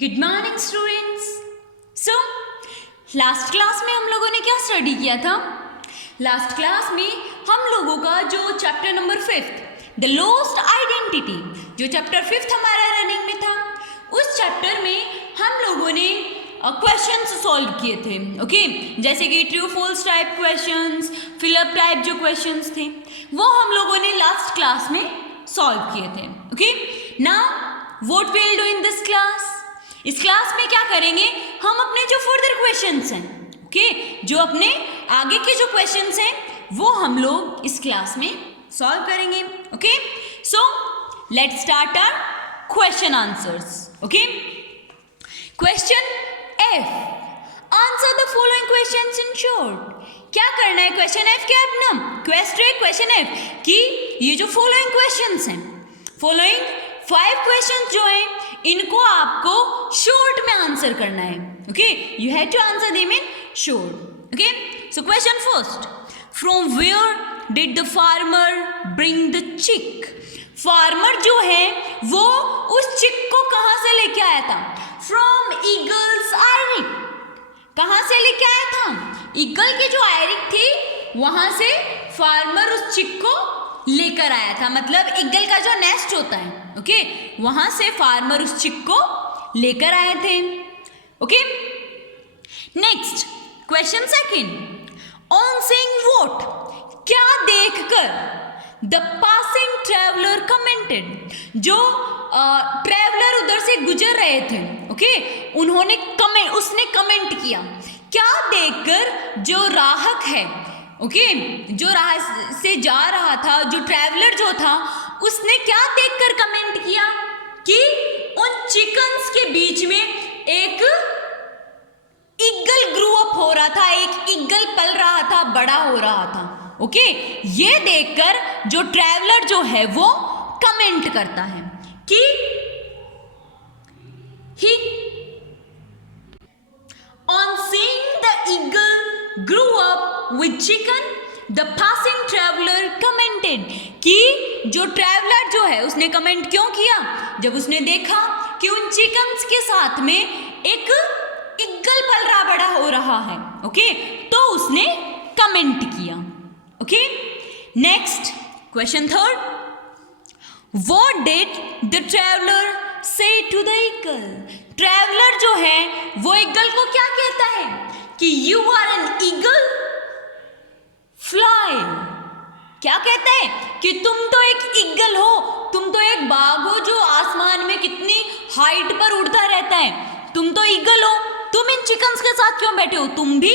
Good morning students. So last class में हम लोगों ने क्या स्टडी किया था? लास्ट क्लास में हम लोगों का जो chapter number 5 the lost identity, जो चैप्टर 5 हमारा रनिंग में था, उस चैप्टर में हम लोगों ने क्वेश्चंस सॉल्व किए थे। ओके, जैसे कि true false type questions, fill up type जो क्वेश्चंस थे वो हम लोगों ने लास्ट क्लास में सॉल्व किए थे। Okay, now what will do in this class? इस क्लास में क्या करेंगे हम? अपने जो फर्दर क्वेश्चंस हैं, ओके, जो अपने आगे के जो क्वेश्चंस हैं वो हम लोग इस क्लास में सॉल्व करेंगे। Okay, so let's start our question answers. Okay, question F, answer the following questions in short. क्या करना है क्वेश्चन F के अपना? क्वेश्चन F कि ये जो फॉलोइंग क्वेश्चंस हैं, फॉलोइंग 5 क्वेश्चंस जो हैं इनको आपको शॉर्ट में आंसर करना है। Okay, you have to answer them in short. Okay, so question first, from where did the farmer bring the chick? Farmer जो है वो उस चिक को कहां से लेके आया था? From eagle's eyrie. कहां से लेके आया था? ईगल की जो आयरिक थी वहां से फार्मर उस चिक को लेकर आया था, मतलब ईगल का जो नेस्ट होता है, ओके, वहां से फार्मर उस चिक को लेकर आए थे। Okay, next question second, on seeing what? क्या देखकर द पासिंग ट्रैवलर कमेंटेड? जो ट्रैवलर उधर से गुजर रहे थे, ओके, उसने कमेंट किया। क्या देखकर जो राहक है, ओके, जो राह से जा रहा था, जो ट्रैवलर जो था, उसने क्या देखकर कमेंट किया कि उन चिकन्स के बीच में एक ईगल ग्रो अप हो रहा था, एक ईगल पल रहा था, बड़ा हो रहा था। ओके, ये देखकर जो ट्रैवलर जो है वो कमेंट करता है कि he on seeing the eagle grow up with chicken the passing traveller commented, कि जो ट्रैवलर जो है उसने कमेंट क्यों किया? जब उसने देखा कि उन चिकन्स के साथ में एक ईगल पल रहा, बड़ा हो रहा है, ओके, तो उसने कमेंट किया। Okay, next question third, what did the traveller say to the eagle? Traveller जो है वो ईगल को क्या कहता है कि you are an eagle fly. क्या कहता है कि तुम तो एक ईगल हो, तुम तो एक बाग हो जो आसमान में कितनी हाइट पर उड़ता रहता है, तुम तो ईगल हो, तुम इन चिकन्स के साथ क्यों बैठे हो? तुम भी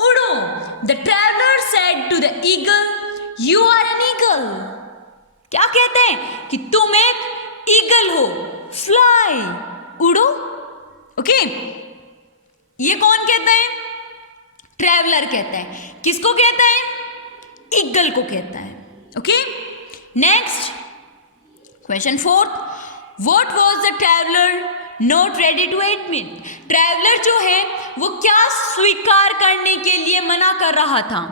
उड़ो। The traveller said to the eagle, you are an eagle. क्या कहते हैं कि तुम एक ईगल हो, फ्लाई, उड़ो। ओके, ये कौन कहता है? ट्रैवलर कहता है। किसको कहता है? ईगल को कहता है। Okay, next question fourth, what was the traveller not ready to admit? Traveller जो है वो क्या स्वीकार करने के लिए मना कर रहा था?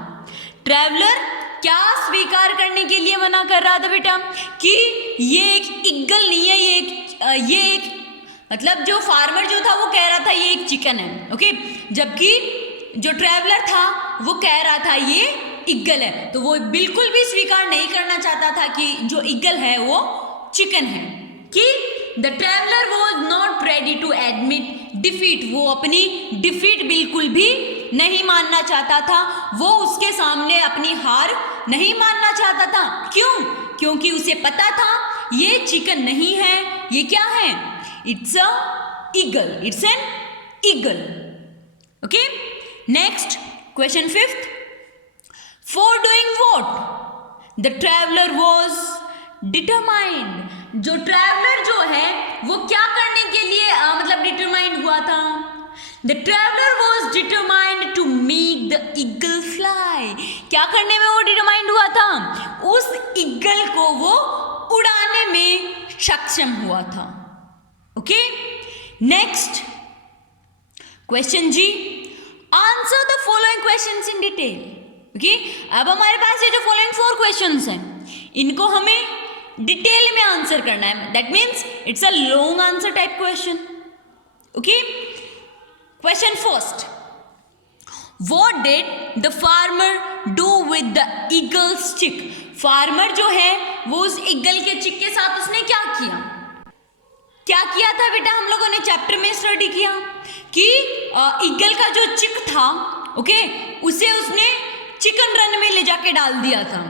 ट्रैवलर क्या स्वीकार करने के लिए मना कर रहा था बेटा? कि ये एक ईगल नहीं है, ये एक मतलब जो फार्मर जो था वो कह रहा था ये एक चिकन है, ओके, जबकि जो ट्रैवलर था वो कह रहा था ये ईगल है। तो वो बिल्कुल भी स्वीकार नहीं करना चाहता था कि जो ईगल है वो चिकन है, कि the traveller was not ready to admit defeat. वो अपनी डिफीट बिल्कुल भी नहीं मानना चाहता था, वो उसके सामने अपनी हार नहीं मानना चाहता था। क्यों? क्योंकि उसे पता था ये चिकन नहीं है, ये क्या है? It's a eagle, it's an eagle. Okay, next question fifth, for doing what the traveller was determined? जो ट्रैवलर जो है वो क्या करने के लिए मतलब डिटरमाइंड हुआ था? The traveller was determined to make the eagle fly. क्या करने में वो डिटरमाइंड हुआ था? उस ईगल को वो उड़ाने में सक्षम हुआ था। Okay, next question G, answer the following questions in detail. Okay, अब हमारे पास ये जो फॉलोइंग 4 क्वेश्चंस हैं इनको हमें डिटेल में आंसर करना है। That means it's a long answer type question. Okay, question first. What did the farmer do with the eagle's chick? Farmer जो है वो उस ईगल के चिक के साथ उसने क्या किया? क्या किया था बेटा? हम लोगों ने चैप्टर में स्टडी किया कि ईगल का जो चिक था, ओके, उसे उसने चिकन रन में ले जाके डाल दिया था।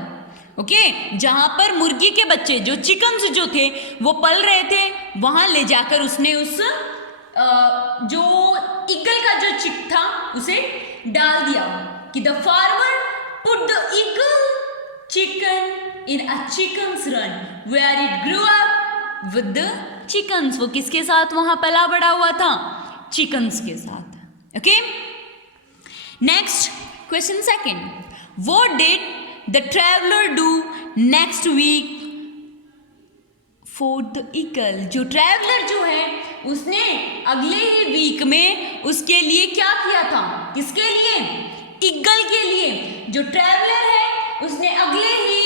ओके, जहां पर मुर्गी के बच्चे जो चिकन्स जो थे वो पल रहे थे, वहां ले जाकर उसने उस जो ईगल का जो चिक था उसे डाल दिया। कि the farmer put the eagle chicken in a chickens run where it grew up with the chickens. वो किसके साथ वहां पला बड़ा हुआ था? चिकन्स के साथ। Okay, next question second. What did the traveller do next week for the eagle? जो ट्रैवलर जो है उसने अगले ही वीक में उसके लिए क्या किया था? किसके लिए? ईगल के लिए। जो ट्रैवलर है उसने अगले ही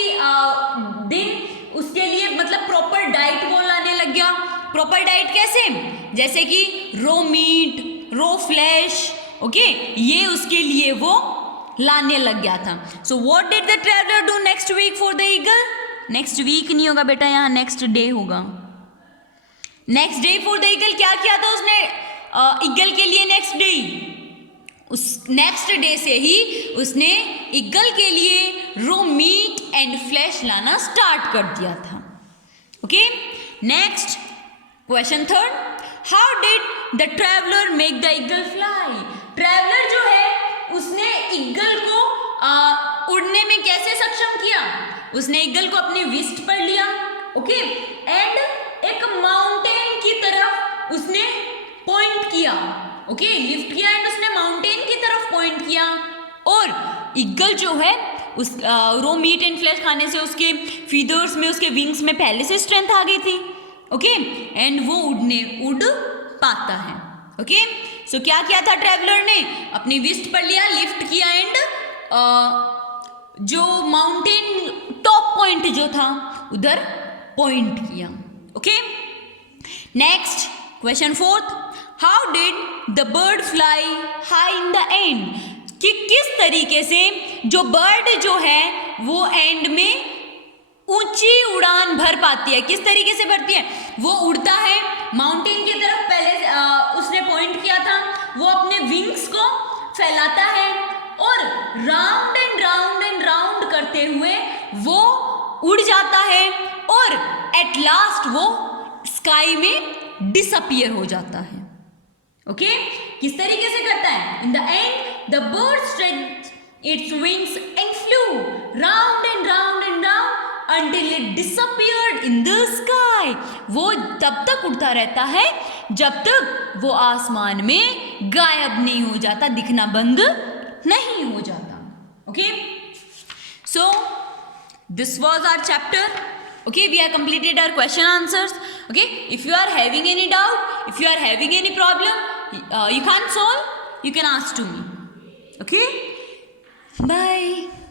दिन उसके लिए मतलब प्रॉपर डाइट वो लाने लग गया। प्रॉपर डाइट कैसे? जैसे कि raw meat, raw flesh, okay, ये उसके लिए वो लाने लग गया था। So what did the traveller do next week for the eagle? Next week नहीं होगा बेटा, यहाँ नेक्स्ट डे होगा। Next day for the eagle क्या किया था उसने ईगल के लिए? नेक्स्ट डे, उस नेक्स्ट डे से ही उसने ईगल के लिए रो मीट एंड फ्लैश लाना स्टार्ट कर दिया था। Okay, next question third. How did the traveller make the eagle fly? Traveller जो है उसने ईगल को उड़ने में कैसे सक्षम किया? उसने ईगल को अपनी विस्ट पर लिया, ओके, एंड एक माउंटेन की तरफ उसने पॉइंट किया, ओके, लिफ्ट किया एंड उसने माउंटेन की तरफ पॉइंट किया। और ईगल जो है उस रो मीट एंड फ्लैश खाने से उसके फीदर्स में, उसके विंग्स में पहले से स्ट्रेंथ आ गई थी, ओके, एंड वो उड़ पाता है। ओके, सो क्या किया था ट्रैवलर ने? अपनी विस्ट पर लिया, लिफ्ट किया एंड जो माउंटेन टॉप पॉइंट जो था उधर पॉइंट किया। Okay, next question fourth. How did the bird fly high in the end? कि किस तरीके से जो बर्ड जो है वो एंड में ऊंची उड़ान भर पाती है? किस तरीके से भरती है? वो उड़ता है माउंटेन की तरफ, पहले उसने पॉइंट किया था, वो अपने विंग्स को फैलाता है और round and round and round करते हुए वो उड़ जाता है और एट लास्ट वो स्काई में डिसअपियर हो जाता है। ओके, किस तरीके से करता है? In the end the bird stretched its wings and flu round and round and round until it disappeared in the sky. वो तब तक उड़ता रहता है जब तक वो आसमान में गायब नहीं हो जाता, दिखना बंद नहीं हो जाता। Okay, so this was our chapter. Okay, we have completed our question answers. Okay, if you are having any doubt, if you are having any problem, you can't solve, you can ask to me. Okay, bye.